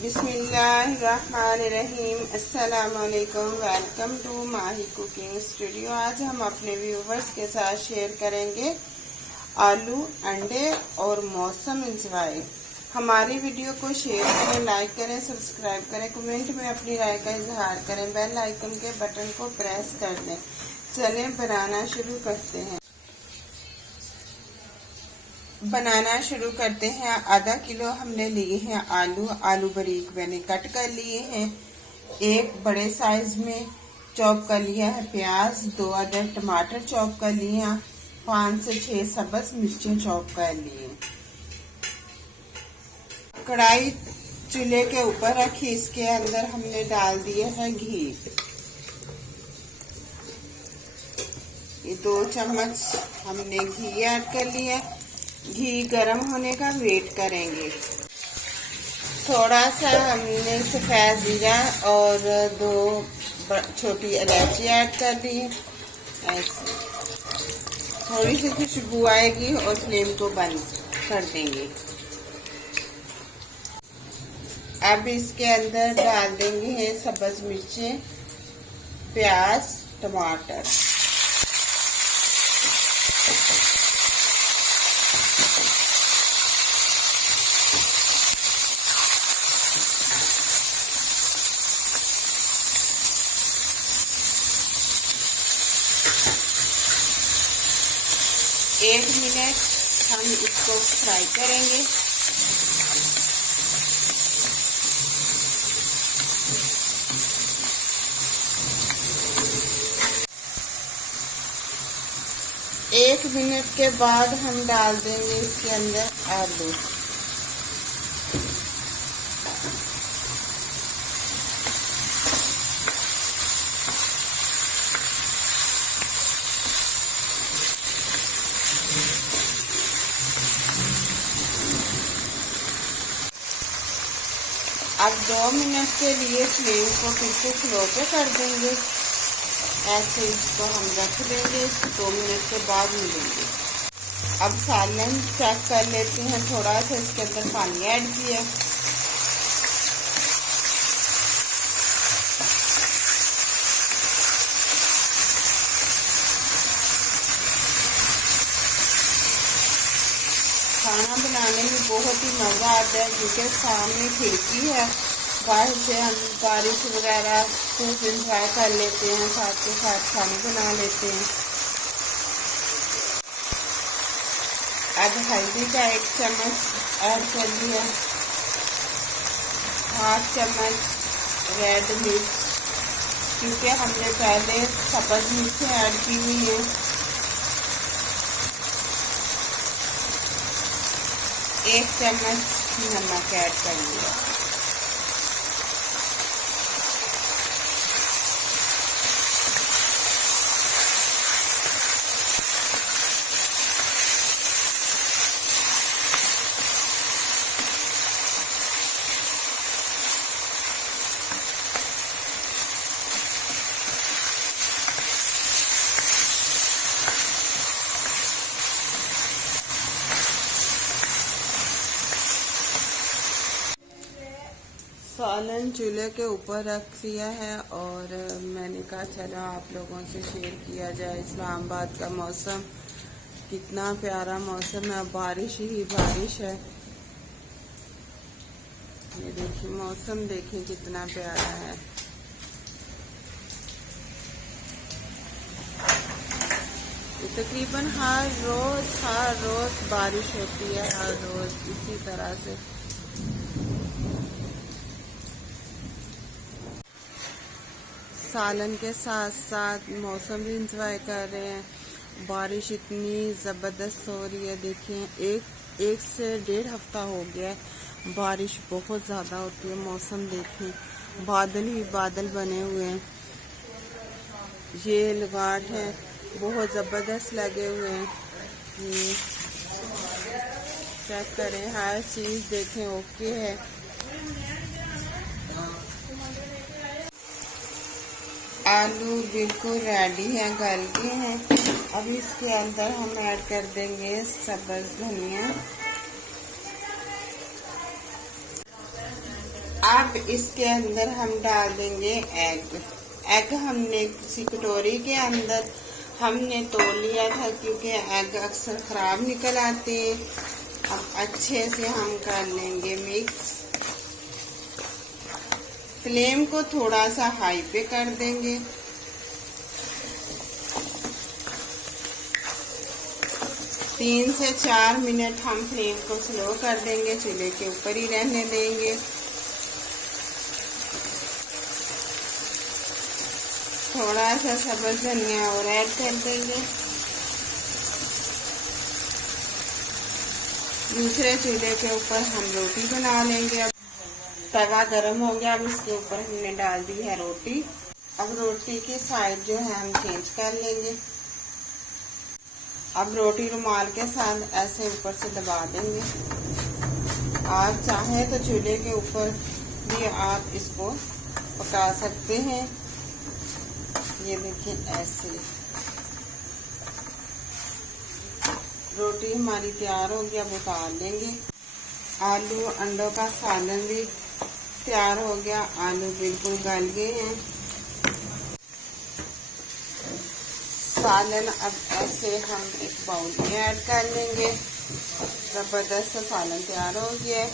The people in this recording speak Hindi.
बिस्मिल्लाहिर्रहमानिर्रहीम। अस्सलामुअलैकुम। Welcome to Mahi cooking studio. आज हम अपने व्यूवर्स के साथ शेयर करेंगे आलू, अंडे और मौसम इंजॉय। हमारी वीडियो को शेयर करें, लाइक करें, सब्सक्राइब करें, कमेंट में अपनी राय का इजहार करें, बेल आइकन के बटन को प्रेस कर दें। चलें बनाना शुरू करते हैं। आधा किलो हमने लिए हैं आलू बारीक मैंने कट कर लिए हैं। एक बड़े साइज में चॉप कर लिया है प्याज, 2 अदद टमाटर चॉप कर लिए, 5 से 6 सब्ज मिर्चें चॉप कर लिए। कढ़ाई चूल्हे के ऊपर रखी, इसके अंदर हमने डाल दिया है घी। ये 2 चम्मच हमने घी ऐड कर लिया। घी गरम होने का वेट करेंगे। थोड़ा सा हमने सफ़ेद जीरा और 2 छोटी इलायची ऐड कर दी। ऐसे थोड़ी सी खुशबू आएगी और फ्लेम को बंद कर देंगे। अब इसके अंदर डाल देंगे सब्ज मिर्चें, प्याज, टमाटर। एक मिनट हम इसको फ्राई करेंगे। एक मिनट के बाद हम डाल देंगे इसके अंदर आलू। अब 2 मिनट के लिए फ्लेम को फिर से स्लो पे कर देंगे। ऐसे इसको हम रख देंगे। 2 मिनट के बाद मिलेंगे। अब सालन चेक कर लेते हैं। थोड़ा सा इसके अंदर पानी ऐड किया। खाना बनाने में बहुत ही मज़ा आता है, क्योंकि सामने खिड़की है, बाहर से हम बारिश वगैरह खूब इंजॉय कर लेते हैं, साथ के साथ खाना बना लेते हैं। अब हल्दी का 1 चम्मच ऐड कर दिया, 1/2 चम्मच रेड मिर्च, क्योंकि हमने पहले सब्ज मिर्चें ऐड की हुई है। 1 चम्मच नमक ऐड कर लिया। सालन चूल्हे के ऊपर रख दिया है और मैंने कहा चलो आप लोगों से शेयर किया जाए। इस्लामाबाद का मौसम कितना प्यारा मौसम है, बारिश ही बारिश है। ये देखिए मौसम, देखें कितना प्यारा है। तकरीबन हर रोज बारिश होती है, हर रोज इसी तरह से। सालन के साथ साथ मौसम भी इंजॉय कर रहे हैं। बारिश इतनी ज़बरदस्त हो रही है। देखें एक से 1.5 हफ्ता हो गया है, बारिश बहुत ज़्यादा होती है। मौसम देखें, बादल ही बादल बने हुए हैं। ये लगाट है, बहुत ज़बरदस्त लगे हुए हैं। ये चेक करें, हर चीज़ देखें ओके है। आलू बिल्कुल रेडी है, गल गए हैं। अब इसके अंदर हम ऐड कर देंगे सब्ज धनिया। अब इसके अंदर हम डाल देंगे एग हमने किसी कटोरी के अंदर हमने तोड़ लिया था, क्योंकि एग अक्सर खराब निकल आते हैं। अब अच्छे से हम कर लेंगे मिक्स। फ्लेम को थोड़ा सा हाई पे कर देंगे। तीन से 4 मिनट हम फ्लेम को स्लो कर देंगे, चूल्हे के ऊपर ही रहने देंगे। थोड़ा सा सब्ज धनिया और ऐड कर देंगे। दूसरे चूल्हे के ऊपर हम रोटी बना लेंगे। अब तवा गरम हो गया, अब इसके ऊपर हमने डाल दी है रोटी। अब रोटी की साइड जो है हम चेंज कर लेंगे। अब रोटी रुमाल के साथ ऐसे ऊपर से दबा देंगे। आप चाहे तो चूल्हे के ऊपर भी आप इसको पका सकते हैं। ये देखिए ऐसे रोटी हमारी तैयार हो गया, अब उतार लेंगे। आलू अंडों का सालन भी तैयार हो गया। आलू बिल्कुल गल गए हैं। सालन अब ऐसे हम एक बाउल में ऐड कर लेंगे। जबरदस्त सालन तैयार हो गया है।